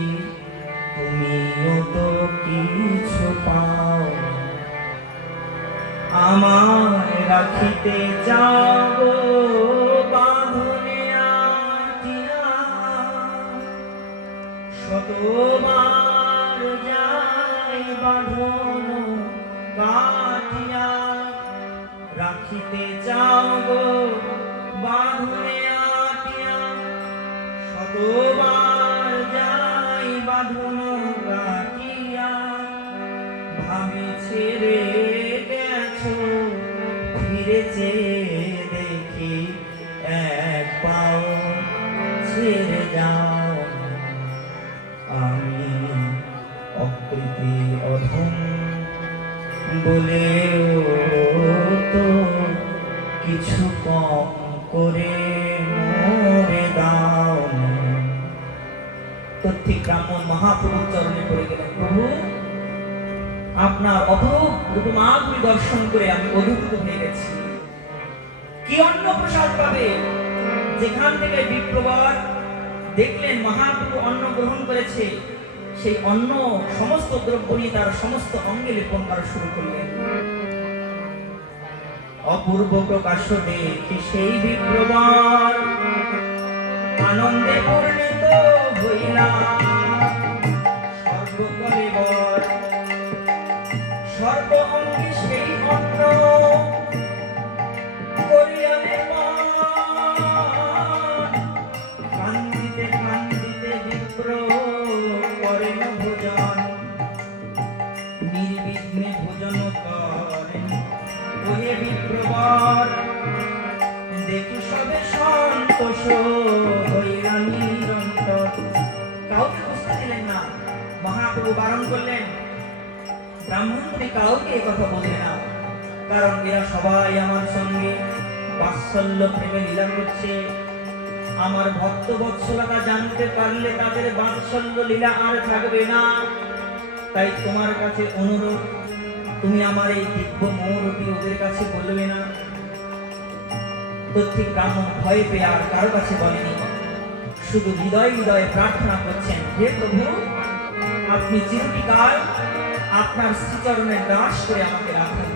তুমিও তো কিছু পাও। আমায় রাখিতে যাও বাঁধনে আটিয়া, শতবার যাই বাঁধন কাটিয়া, রাখিতে যাও গো বাঁধনে আটিয়া, শতবার যাই বাঁধন কাটিয়া, ভাবে ছেড়ে গেছো ফিরে চেয়ে দেখি এক পাও ছেড়ে যাও। আমি অকৃতি অধম বলেও তো কিছু কম করে মরে দাও। তথ্যিক ব্রাহ্মণ মহাপ্রভুর চরণে পড়ে গেলেন, প্রভু আপনার অপরূপ রূপমাধুরী দর্শন করে আমি অভিভূত হয়ে গেছি। কি অন্ন প্রসাদ পাবে? যেখান থেকে বিপ্রবর দেখলেন মহাপ্রভু অন্ন গ্রহণ করেছে, সেই অন্ন সমস্ত দ্রব্য নিয়ে তার সমস্ত অঙ্গে লেপন করা শুরু করলেন। অপূর্ব প্রকাশ্য দেখে সেই বিপ্রবর আনন্দে পূর্ণিত হইলা, সর্বকলেবর সর্ব অঙ্গে সেই অন্ন করিয়া লেপন, দেখি সবে সন্তোষ হইলা নিরন্তর। কাউকে বুঝতে দিলেন না। মহাপ্রভু বারণ করলেন, ব্রাহ্মণ তুমি কাউকে এ কথা বলবে না, কারণ এরা সবাই আমার সঙ্গে বাৎসল্য প্রেমে লীলা করছে। আমার ভক্ত বৎসলতা জানতে পারলে তাদের বাৎসল্য লীলা আর থাকবে না। তাই তোমার কাছে অনুরোধ, তুমি আমার এই দিব্য মৌরূপী ওদের কাছে বলবে না। প্রত্যেক ব্রাহ্মণ ভয় পেয়ে আর কারো কাছে বলেনি, শুধু হৃদয় হৃদয়ে প্রার্থনা করছেন, হে প্রভু, আপনি চিরকাল আপনার শ্রীচরণের দাস করে আমাকে রাখুন।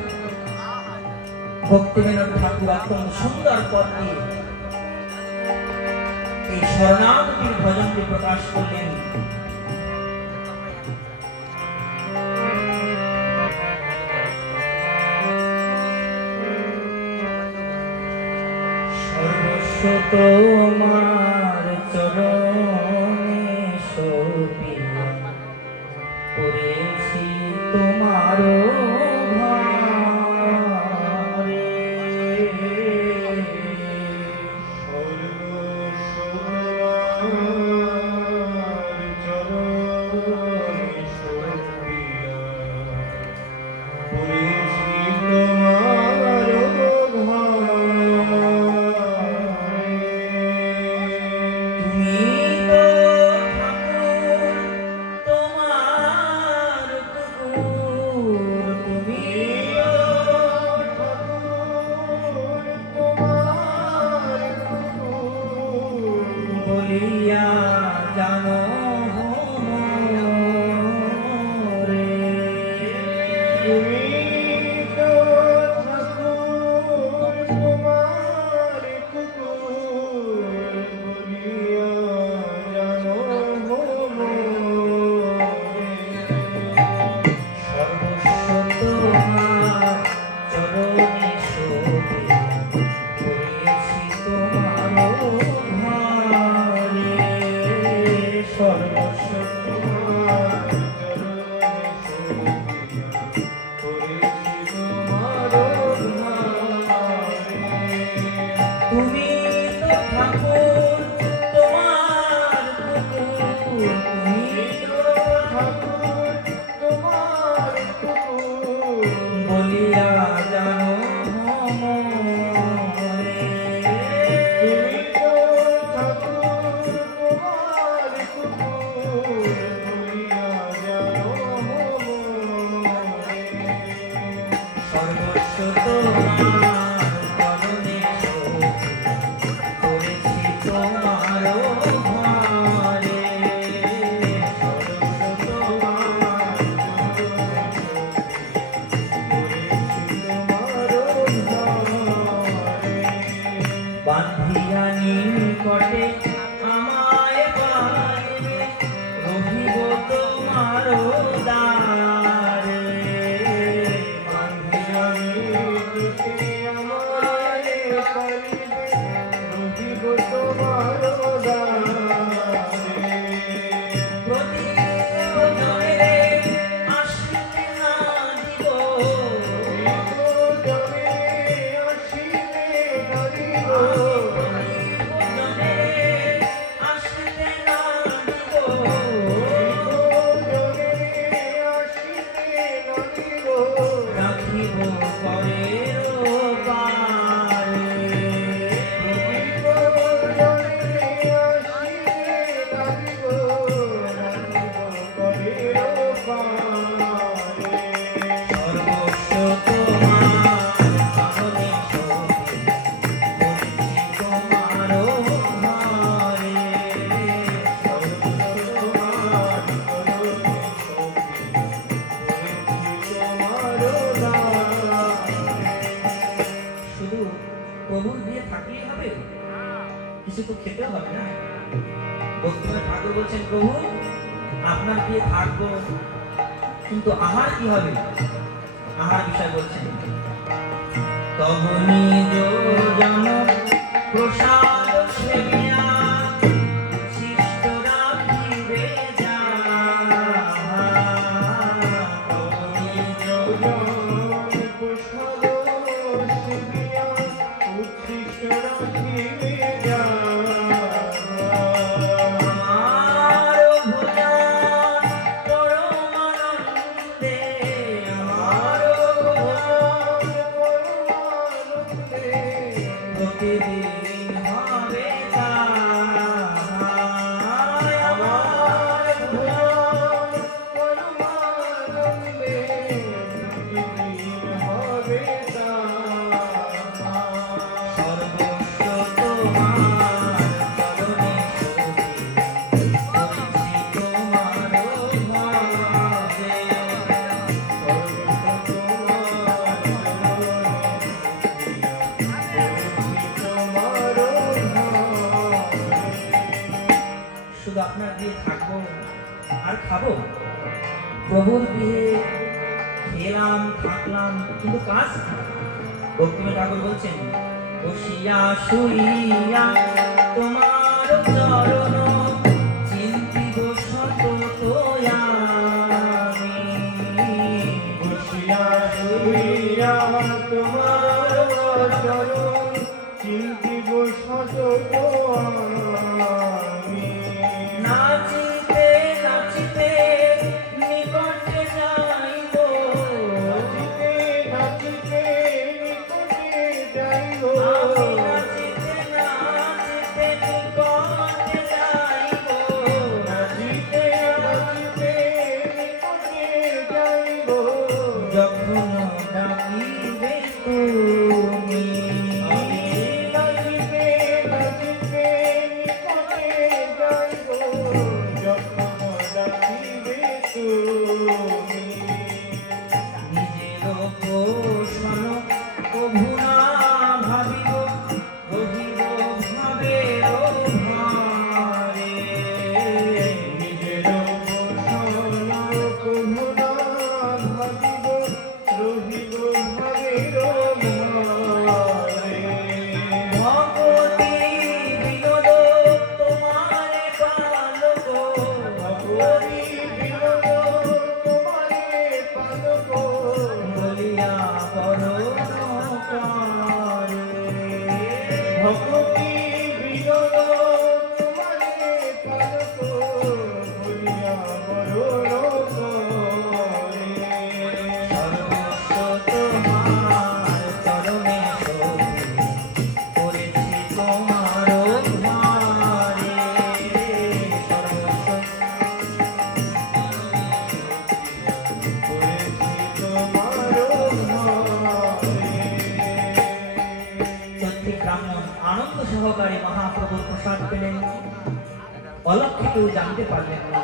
ভক্তিবিনোদ ঠাকুর অত্যন্ত সুন্দর পদ দিয়ে এই শরণাগতির ভজনটি প্রকাশ করলেন। সর্বস্ব তোমার চরণে শোভিয়া, পড়েছি তোমার ঘরে। তুমি তো ঠাকুর তোমার কুকুর, তুমি তো বলিয়া জানো রে। সর্বস্ব তোমার চরণে শোভিয়া, পড়েছি তোমার ঘরে। সর্বস্ব তোমার তুমি তো ঠাকুর তোমার কুকুর, তুমি তো বলিয়া জানো মরে। সর্বস্ব তোমার চরণে শোভিয়া, পড়েছি তোমার ঘরে। সর্বস্ব তোমার বান্ধিয়া নিকটে আমায় পাইবে, রহিব তোমার দ্বারে। বান্ধিয়া নিকটে আমায় পাইবে, রহিব তোমার দ্বারে। প্রতিজনে আসিতে না দিব, রাখিব পরের পারে। সর্বস্ব তোমার চরণে শোভিয়া, পড়েছি তোমার ঘরে। সর্বস্ব তোমার চরণে শুধু প্রভুর দিয়ে থাকলেই হবে, কিছু তো খেতে হবে না। ভক্তিবিনোদ ঠাকুর বলছেন, প্রভু আপনার দিয়ে থাকবো, কিন্তু আহার কি হবে? আহার বিষয় বলছেন, তব নিজ জন প্রসাদ সেবিয়া, উচ্ছিষ্ট রাখিবে যাহা। তব নিজ জন প্রসাদ সেবিয়া, উচ্ছিষ্ট আমার ভুলার পরমানন্দে, আমার প্রতিদিন হবে তাই, আমার সর্বস্ব তোমার চরণে সখী, করেছি তোমার ভাবে। শুধু আপনার গৃহে থাকবো আর খাবো, প্রভুর গৃহে খেলাম থাকলাম, কিন্তু কাজ কি? ভক্তিময় ঠাকুর বলছেন, বসিয়া শুইয়া তোমার চরণ চিন্তিব সতত আমি। বসিয়া শুইয়া তোমার চরণ চিন্তিব সতত আমি। নাচিতে নাচিতে নিকটে যাইব, নাচিতে নাচিতে নিকটে যাইব। আমি নাচিতে নাচিতে নিকটে যাইব, নাচিতে নাচিতে নিকটে যাইব। যখন ডাকিবে তুমি। আমি নাচিতে নাচিতে নিকটে যাইব। যখন ডাকিবে তুমি। নিজের পোষণ প্রভু না ভাবিব, রহিব ভাবের ভারে। নিজের পোষণ প্রভু না ভাবিব, রহিব ভাবের ভারে। ভগতি বিনোদ তোমারে পালক, ভগবতী বিনোদ তোমারে পালক। বলিয়া বরণ করে। ভগবতী বিনোদ তোমারে পালক। বলিয়া বরণ করে। সর্বস্ব তোমার চরণে সখী, করেছি তোমার ভারে। সর্বস্ব করেছি তোমার ভারে। চৈত্রিক ব্রাহ্মণ আনন্দ সহকারে মহাপ্রভুর প্রসাদ পেলেন, অলক্ষে কেউ জানতে পারলেন না।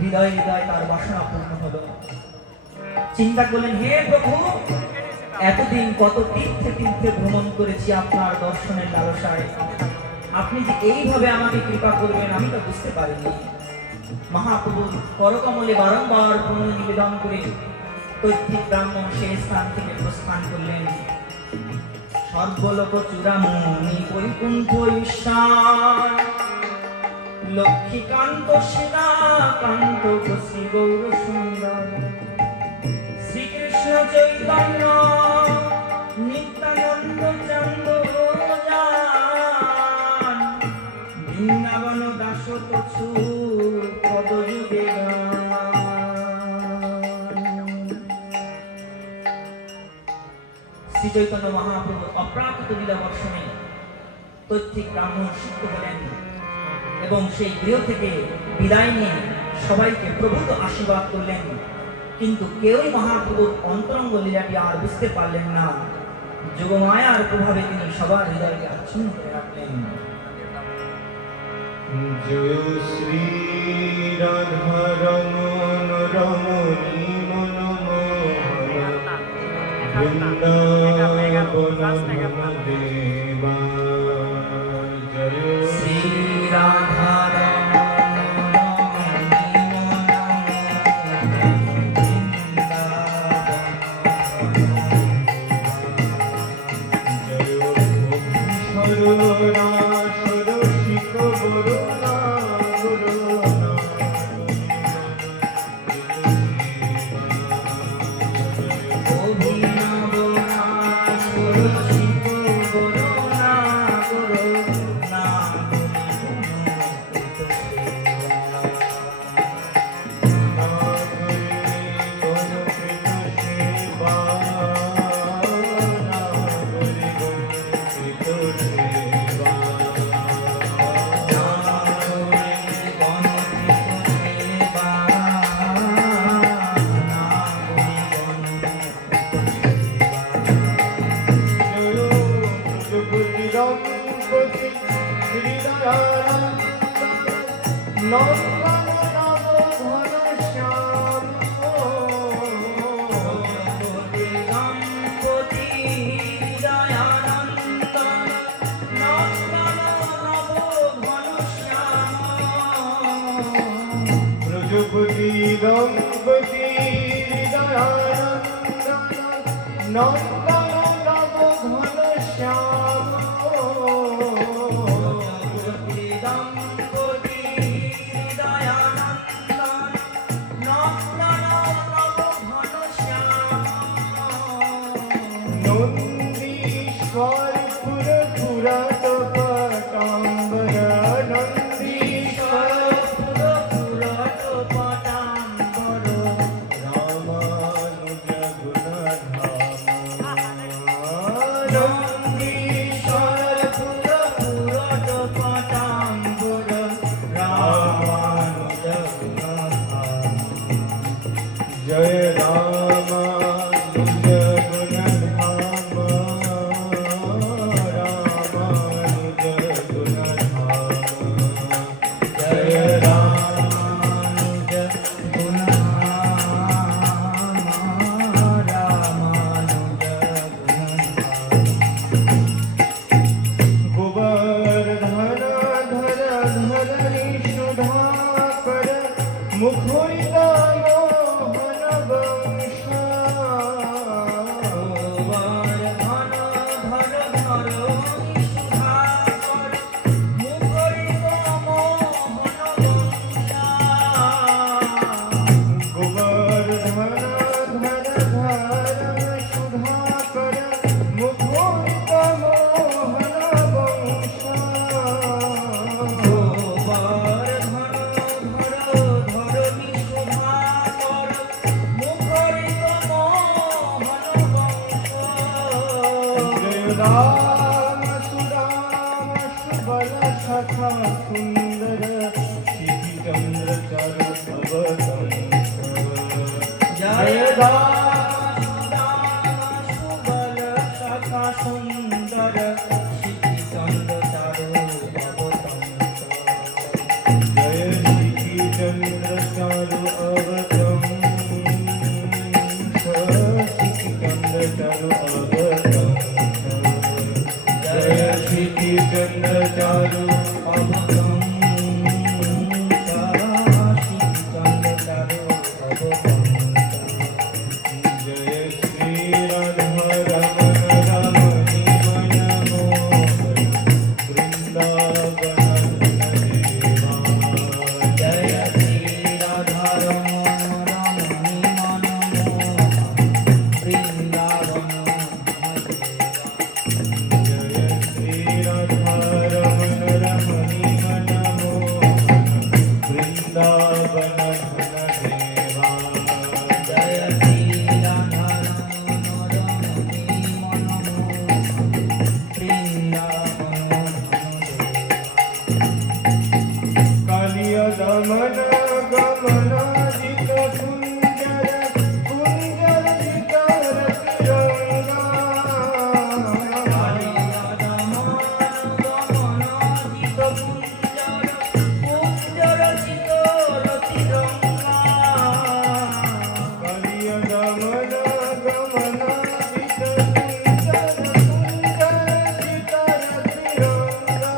হৃদয় হৃদয় তার বাসনা পূর্ণ হলো। চিন্তা করলেন, হে প্রভু, এতদিন কত তীর্থে তীর্থে ভ্রমণ করেছি আপনার দর্শনের লালসায়, আপনি যে এইভাবে আমাকে কৃপা করবেন আমি তো বুঝতে পারিনি। মহাপ্রভুর করকমলে বারংবার পুণ্য নিবেদন করে চৈত্রিক ব্রাহ্মণ সেই স্থান থেকে প্রস্থান করলেন। সর্বলোক চূড়ামণি বৈকুণ্ঠ ঈশ্বর, লক্ষ্মীকান্ত সীতাকান্ত শ্রী গৌর সুন্দর, শ্রীকৃষ্ণ চৈতন্য নিত্যানন্দ চন্দ্র যান, বৃন্দাবন দাস কছু পদযুগে গান। শ্রী চৈতন্য মহাপ্রভু অপ্রাকৃত লীলা বর্ষণে চৈত্রিক ব্রাহ্মণ সিদ্ধ হলেন এবং সেই গৃহ থেকে বিদায় নিয়ে সবাইকে প্রভূত আশীর্বাদ করলেন। কিন্তু কেউই মহাপ্রভুর অন্তরঙ্গ লীলাটি আর বুঝতে পারলেন না। যোগমায়ার প্রভাবে তিনি সবার হৃদয়কে আচ্ছন্ন করে রাখলেন। জয় শ্রী রাধা রমন রমণী মনমোহন বৃন্দাবন দেবা। জয় শ্রী রাধা দম্পতি হৃদয়ানন্দন নন্দন নব ঘনশ্যাম প্রজাপতি দম্পতি হৃদয়ানন্দন নন্দন নব ঘনশ্যাম প্রজাপতি দম্পতি হৃদয়ানন্দন নন্দন নব ঘনশ্যাম নন্দীশ্বর পুরপুরাট পটাম্বর নন্দীশ্বর রামানুজ গুণধাম নন্দীশ্বর পুরপুরাট পটাম্বর রামানুজ গুণধাম জয় রামানুজ গুণধাম রামানুজ গুণধাম জয় রামানুজ গুণধাম রামানুজ গুণধাম গোবর্ধন ধর ধরণী সুধাকর মুখরিত মোহন বংশ গোবর্ধন ধর ধর সুধাকর মুখরিত মোহন বংশ রাম সুরাম সুবল সখা সুন্দর শিখি চন্দ্র চারু অবতংস জয় সুন্দর শিখি চন্দ্র চারু অবতংস জয় শিখি চন্দ্র চারু অবতংস শিখি চন্দ্র চারু অবতংস জয় শিখি চন্দ্র চারু জয় শ্রী রাধা রমণ রমণী মন মোহন বৃন্দাবন দেবা জয় শ্রী রাধা রমণ বৃন্দাবন জয় শ্রী রাধা রমণ রমণী মন মোহন বৃন্দাবন দেবা জয় শ্রী রাধা বৃন্দাবন কালিয়া দমন গমন জিত কুঞ্জর কুঞ্জর জিতর তিরঙ্গা কালিয়া দমন গমন জিত কুঞ্জর কুঞ্জর জিতর তিরঙ্গা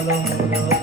আলম্বর